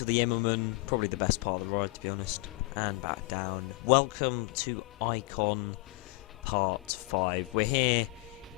into the Immelman, probably the best part of the ride to be honest, and back down. Welcome to Icon Part 5. We're here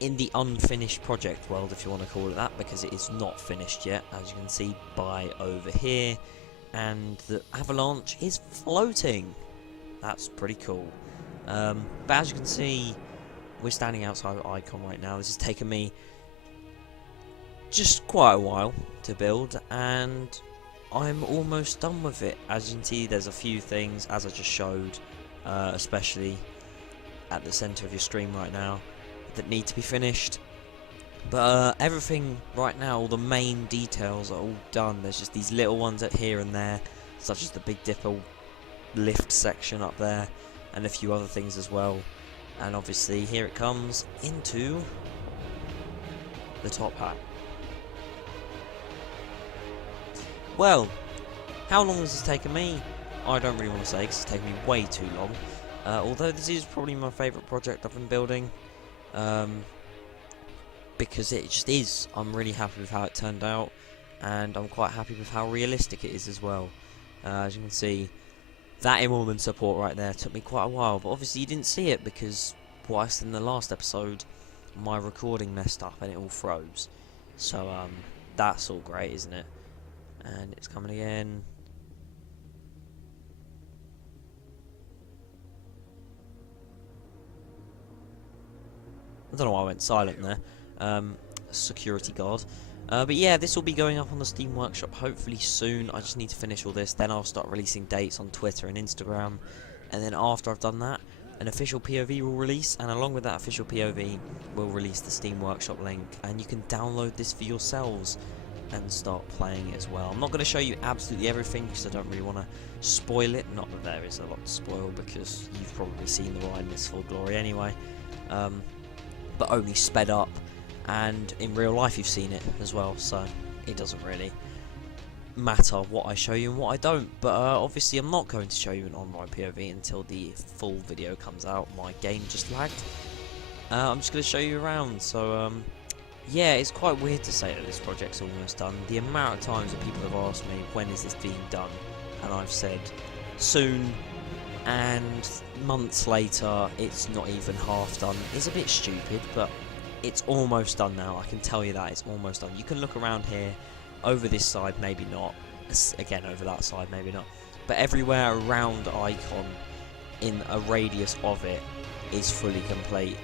in the unfinished project world, if you want to call it that, because it is not finished yet, as you can see by over here, and the avalanche is floating. That's pretty cool. But as you can see, we're standing outside of Icon right now. This has taken me just quite a while to build, and I'm almost done with it. As you can see, there's a few things, as I just showed, especially at the centre of your stream right now, that need to be finished. But everything right now, all the main details are all done. There's just these little ones at here and there, such as the Big Dipper lift section up there, and a few other things as well. And obviously here it comes into the top hat. Well, how long has this taken me? I don't really want to say, because it's taken me way too long. Although this is probably my favourite project I've been building. Because it just is. I'm really happy with how it turned out. And I'm quite happy with how realistic it is as well. As you can see, that Immelman support right there took me quite a while. But obviously you didn't see it because, what I said in the last episode, my recording messed up and it all froze. So that's all great, isn't it? And it's coming again. I don't know why I went silent there. Security guard. But yeah, this will be going up on the Steam Workshop hopefully soon. I just need to finish all this, then I'll start releasing dates on Twitter and Instagram. And then after I've done that, an official POV will release, and along with that official POV, we'll release the Steam Workshop link, and you can download this for yourselves and start playing it as well. I'm not going to show you absolutely everything because I don't really want to spoil it. Not that there is a lot to spoil, because you've probably seen the ride in its full glory anyway. But only sped up, and in real life you've seen it as well, so it doesn't really matter what I show you and what I don't. But obviously I'm not going to show you an on-ride POV until the full video comes out. My game just lagged. I'm just going to show you around, so yeah, it's quite weird to say that this project's almost done. The amount of times that people have asked me, when is this being done? And I've said, soon, and months later, it's not even half done. It's a bit stupid, but it's almost done now. I can tell you that, it's almost done. You can look around here, over this side, maybe not. Again, over that side, maybe not. But everywhere around Icon, in a radius of it, is fully complete.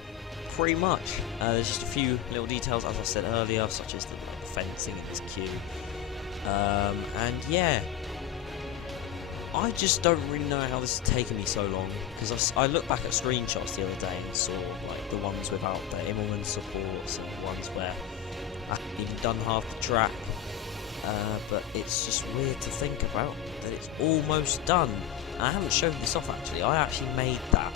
Pretty much. There's just a few little details, as I said earlier, such as the fencing in this queue. And yeah, I just don't really know how this has taken me so long, because I looked back at screenshots the other day and saw like the ones without the Immelman supports and the ones where I haven't even done half the track. But it's just weird to think about that it's almost done. I haven't shown this off actually. I actually made that.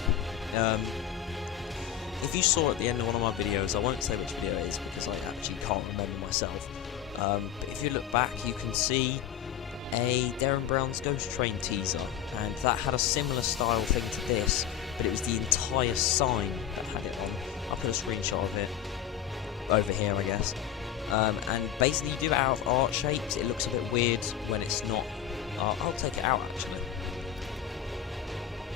If you saw at the end of one of my videos, I won't say which video it is because I actually can't remember myself. But if you look back, you can see a Darren Brown's Ghost Train teaser, and that had a similar style thing to this, but it was the entire sign that had it on. I'll put a screenshot of it over here, I guess. And basically you do it out of art shapes. It looks a bit weird when it's not. I'll take it out actually.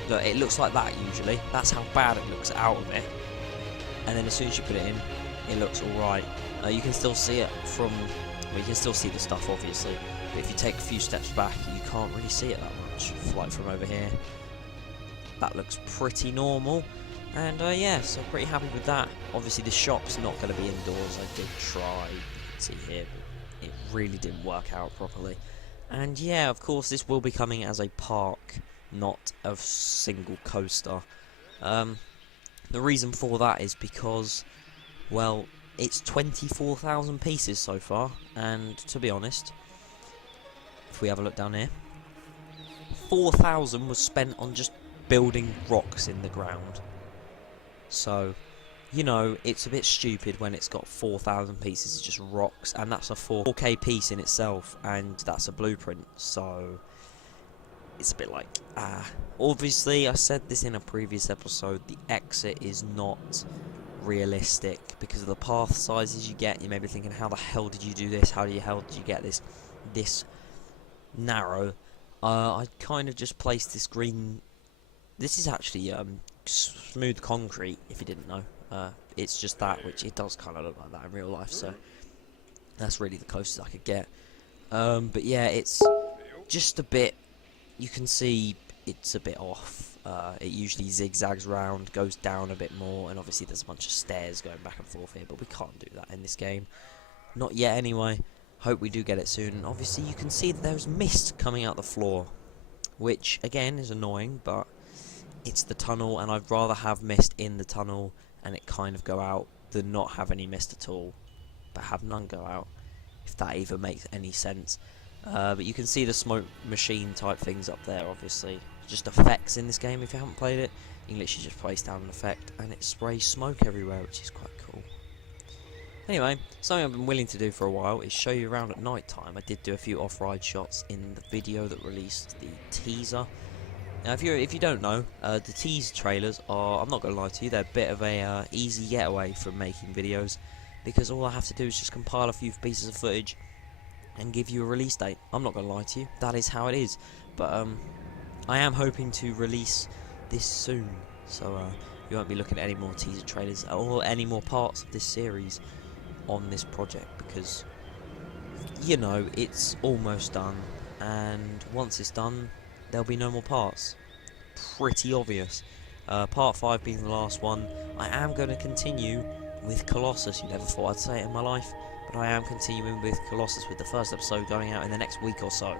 Look, it looks like that usually. That's how bad it looks out of it. And then as soon as you put it in, it looks alright. You can still see it from, well, you can still see the stuff obviously, but if you take a few steps back, you can't really see it that much, like from over here. That looks pretty normal, and yeah, so pretty happy with that. Obviously the shop's not going to be indoors. I did try, you can see here, but it really didn't work out properly. And yeah, of course this will be coming as a park, not a single coaster. The reason for that is because, well, it's 24,000 pieces so far, and to be honest, if we have a look down here, 4,000 was spent on just building rocks in the ground. So, you know, it's a bit stupid when it's got 4,000 pieces of just rocks, and that's a 4K piece in itself, and that's a blueprint, so it's a bit like, obviously I said this in a previous episode, the exit is not realistic because of the path sizes you get. You may be thinking, how the hell did you do this? How the hell did you get this narrow, I kind of just placed this green. This is actually smooth concrete, if you didn't know. It's just that, which it does kind of look like that in real life, so that's really the closest I could get. But yeah, it's just a bit, you can see it's a bit off. It usually zigzags round, goes down a bit more, and obviously there's a bunch of stairs going back and forth here, but we can't do that in this game. Not yet anyway. Hope we do get it soon. And obviously you can see that there's mist coming out the floor, which again is annoying, but it's the tunnel, and I'd rather have mist in the tunnel and it kind of go out than not have any mist at all, but have none go out, if that even makes any sense. But you can see the smoke machine type things up there, obviously. Just effects in this game. If you haven't played it, you can literally just place down an effect and it sprays smoke everywhere, which is quite cool. Anyway, something I've been willing to do for a while is show you around at night time. I did do a few off-ride shots in the video that released the teaser. Now, if you don't know, the teaser trailers are, I'm not going to lie to you, they're a bit of a easy getaway from making videos, because all I have to do is just compile a few pieces of footage and give you a release date. I'm not going to lie to you, that is how it is. But I am hoping to release this soon, so you won't be looking at any more teaser trailers or any more parts of this series on this project, because, you know, it's almost done, and once it's done, there'll be no more parts. Pretty obvious. Part 5 being the last one. I am going to continue with Colossus. You never thought I'd say it in my life, but I am continuing with Colossus, with the first episode going out in the next week or so.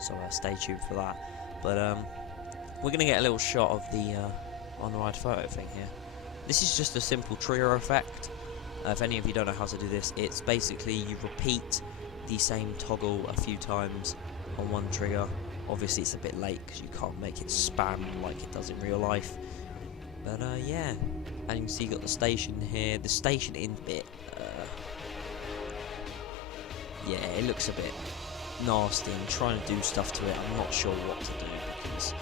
So stay tuned for that. But we're going to get a little shot of the on-ride photo thing here. This is just a simple trigger effect. If any of you don't know how to do this, it's basically you repeat the same toggle a few times on one trigger. Obviously it's a bit late because you can't make it spam like it does in real life. But yeah, and you can see you got the station here. The station in bit, yeah, it looks a bit nasty. I'm trying to do stuff to it. I'm not sure what to do because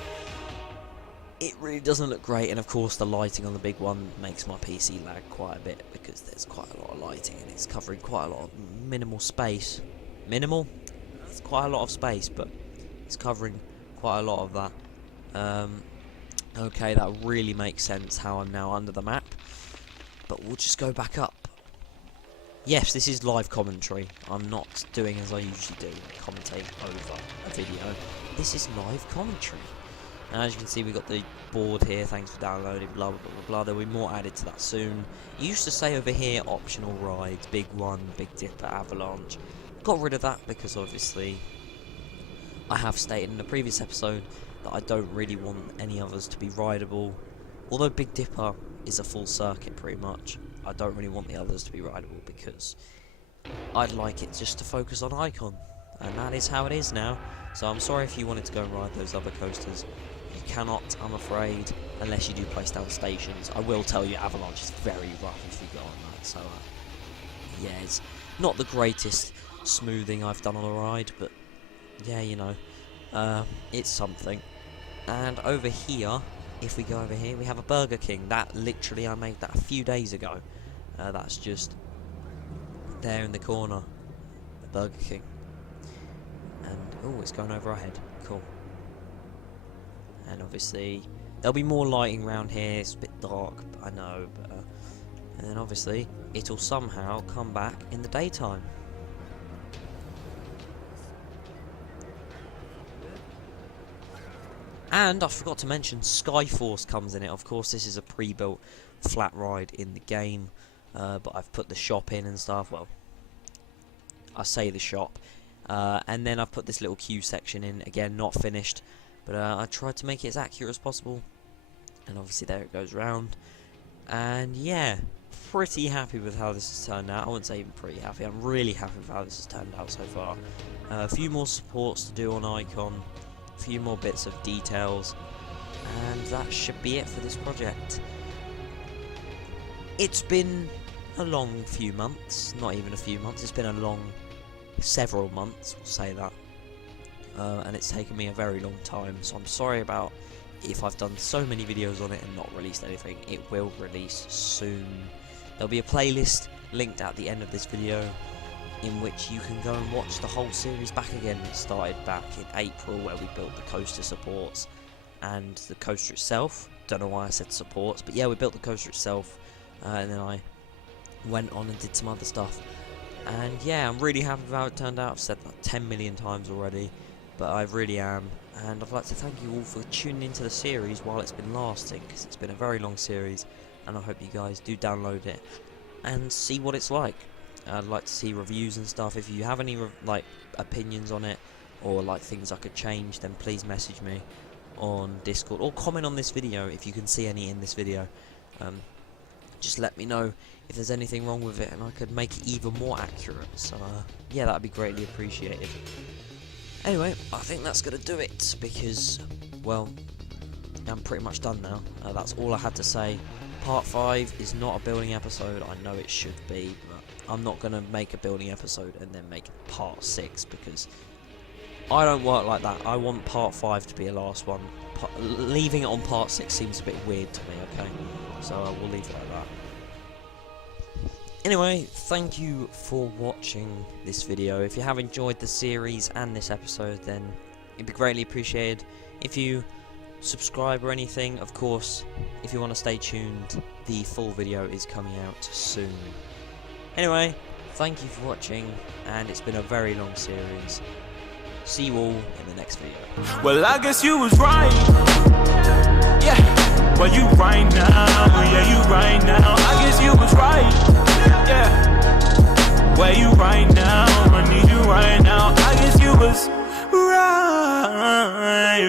it really doesn't look great. And of course the lighting on the big one makes my PC lag quite a bit because there's quite a lot of lighting and it's covering quite a lot of minimal space. Minimal? It's quite a lot of space, but it's covering quite a lot of that. Okay, that really makes sense how I'm now under the map. But we'll just go back up. Yes, this is live commentary. I'm not doing as I usually do, commentate over a video. This is live commentary. And as you can see, we've got the board here. Thanks for downloading, blah, blah, blah, blah. There'll be more added to that soon. It used to say over here, optional rides, Big One, Big Dipper, Avalanche. Got rid of that because obviously I have stated in the previous episode that I don't really want any others to be rideable. Although Big Dipper is a full circuit pretty much, I don't really want the others to be rideable because I'd like it just to focus on Icon. And that is how it is now. So I'm sorry if you wanted to go and ride those other coasters. You cannot, I'm afraid, unless you do place down stations. I will tell you, Avalanche is very rough if you go on that. So yeah, it's not the greatest smoothing I've done on a ride, but yeah, you know, it's something. And over here, if we go over here, we have a Burger King. That literally, I made that a few days ago. That's just there in the corner, the Burger King. And oh, it's going over our head. Cool. And obviously there'll be more lighting around here. It's a bit dark, I know, but and then obviously it'll somehow come back in the daytime. And I forgot to mention, Skyforce comes in it. Of course, this is a pre-built flat ride in the game, but I've put the shop in and stuff. Well, I say the shop, and then I've put this little queue section in. Again, not finished, but I tried to make it as accurate as possible. And obviously, there it goes round. And yeah, pretty happy with how this has turned out. I wouldn't say even pretty happy. I'm really happy with how this has turned out so far. A few more supports to do on Icon. A few more bits of details, and that should be it for this project. It's been a long few months, not even a few months, it's been a long several months, we'll say that, and it's taken me a very long time, so I'm sorry about if I've done so many videos on it and not released anything. It will release soon. There'll be a playlist linked at the end of this video, in which you can go and watch the whole series back again. It started back in April, where we built the coaster supports and the coaster itself. Don't know why I said supports, but yeah, we built the coaster itself, and then I went on and did some other stuff. And yeah, I'm really happy with how it turned out. I've said that 10 million times already, but I really am. And I'd like to thank you all for tuning into the series while it's been lasting, because it's been a very long series, and I hope you guys do download it and see what it's like. I'd like to see reviews and stuff. If you have any like opinions on it, or like things I could change, then please message me on Discord, or comment on this video if you can see any in this video. Just let me know if there's anything wrong with it, and I could make it even more accurate. So yeah, that'd be greatly appreciated. Anyway, I think that's gonna do it, because, well, I'm pretty much done now. That's all I had to say. Part 5 is not a building episode. I know it should be, but I'm not gonna make a building episode and then make part 6, because I don't work like that. I want part 5 to be a last one. Leaving it on part 6 seems a bit weird to me, okay? So we'll leave it like that. Anyway, thank you for watching this video. If you have enjoyed the series and this episode, then it'd be greatly appreciated if you subscribe or anything. Of course, if you want to stay tuned, the full video is coming out soon. Anyway, thank you for watching, and it's been a very long series. See you all in the next video. Well, I guess you was right. Yeah. Well, you right now. Yeah, you right now. I guess you was right. Yeah. Where you right now? I need you right now. I guess you was right.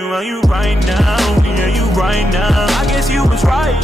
Well, you right now. Yeah, you right now. I guess you was right.